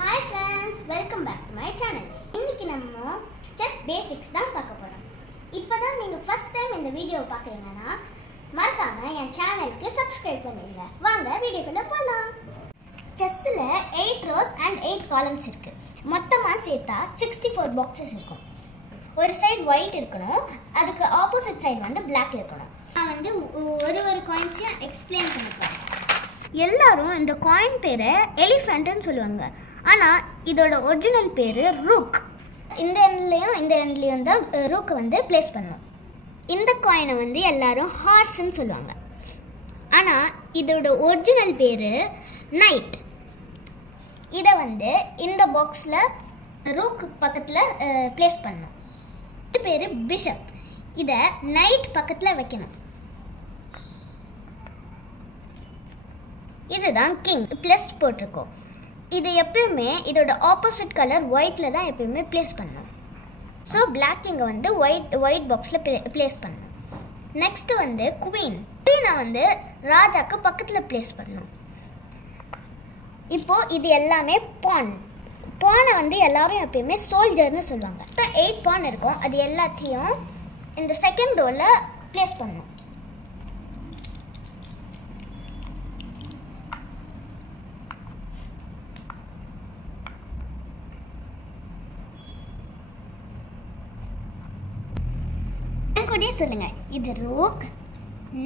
Hi friends, welcome back to my channel. இன்னைக்கு நம்ம chess basics தான் பார்க்க போறோம். இப்போதான் நீங்க first time இந்த வீடியோ பார்க்கறீங்கன்னா மறக்காம என் சேனலுக்கு subscribe பண்ணிடுங்க. வாங்க வீடியோக்குள்ள போலாம். செஸ்ல 8 rows and 8 columns இருக்கு. மொத்தமா சேர்த்தா 64 boxes இருக்கும். ஒரு சைடு white இருக்கணும், அதுக்கு opposite side வந்து black இருக்கணும். நான் வந்து ஒரு coins-ஐயும் explain பண்ண போறேன். எல்லாரும் இந்த காயின் பேரை எலிஃபென்ட்னு சொல்லுவாங்க. ஆனால் இதோட ஒரிஜினல் பேர் ரூக். இந்த எண்ட்லேயும் தான் ரூக்கை வந்து பிளேஸ் பண்ணும். இந்த காயினை வந்து எல்லாரும் ஹார்ஸ்ன்னு சொல்லுவாங்க. ஆனால் இதோட ஒரிஜினல் பேர் நைட். இதை வந்து இந்த பாக்ஸில் ரூக் பக்கத்தில் பிளேஸ் பண்ணணும். இது பேர் பிஷப். இதை நைட் பக்கத்தில் வைக்கணும். இதுதான் கிங் ப்ளஸ் போட்டிருக்கோம். இது எப்பயுமே இதோட ஆப்போசிட் கலர் ஒயிட்டில் தான் எப்பயுமே பிளேஸ் பண்ணணும். ஸோ பிளாக் இங்கே வந்து ஒயிட் பாக்ஸில் பிளேஸ் பண்ணணும். நெக்ஸ்ட்டு வந்து குவீனை வந்து ராஜாக்கு பக்கத்தில் பிளேஸ் பண்ணணும். இப்போது இது எல்லாமே பானை வந்து எல்லாரும் எப்பயுமே சோல்ஜர்னு சொல்லுவாங்க. 8 பான் இருக்கும். அது எல்லாத்தையும் இந்த செகண்ட் ரோவில் பிளேஸ் பண்ணணும். சொல்லுங்க. இது rook,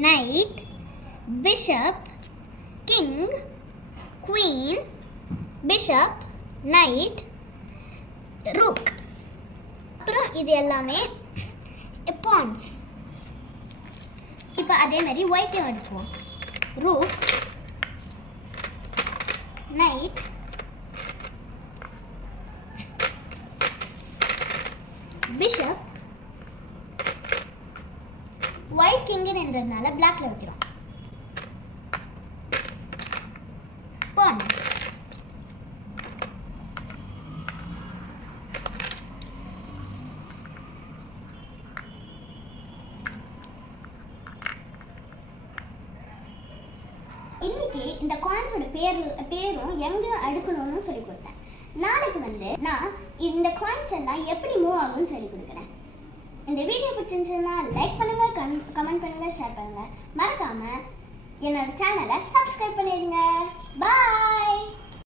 night, bishop, king, queen, bishop, night, rook. அப்புறம் இது எல்லாமே பான்ஸ். இப்போ அதே மாதிரி ஒயிட்டையும் எடுப்போம். ரூக், நைட், பிஷப், ஒயிட் கிங்ன்றதுனால பிளாக்ல வைக்கிறோம். பான். இன்னைக்கு இந்த காயின்ஸோட பேரும் எங்க அடுக்கணும்னு சொல்லி கொடுத்தேன். நாளைக்கு வந்து நான் இந்த காயின்ஸ் எல்லாம் எப்படி மூவ் ஆகும்னு சொல்லி கொடுக்குறேன். இந்த வீடியோ பிடிச்சிருந்துச்சுன்னா லைக் பண்ணுங்க, கமெண்ட் பண்ணுங்க, ஷேர் பண்ணுங்க. மறக்காம என்னோட சேனலை சப்ஸ்கிரைப் பண்ணிடுங்க. பாய்.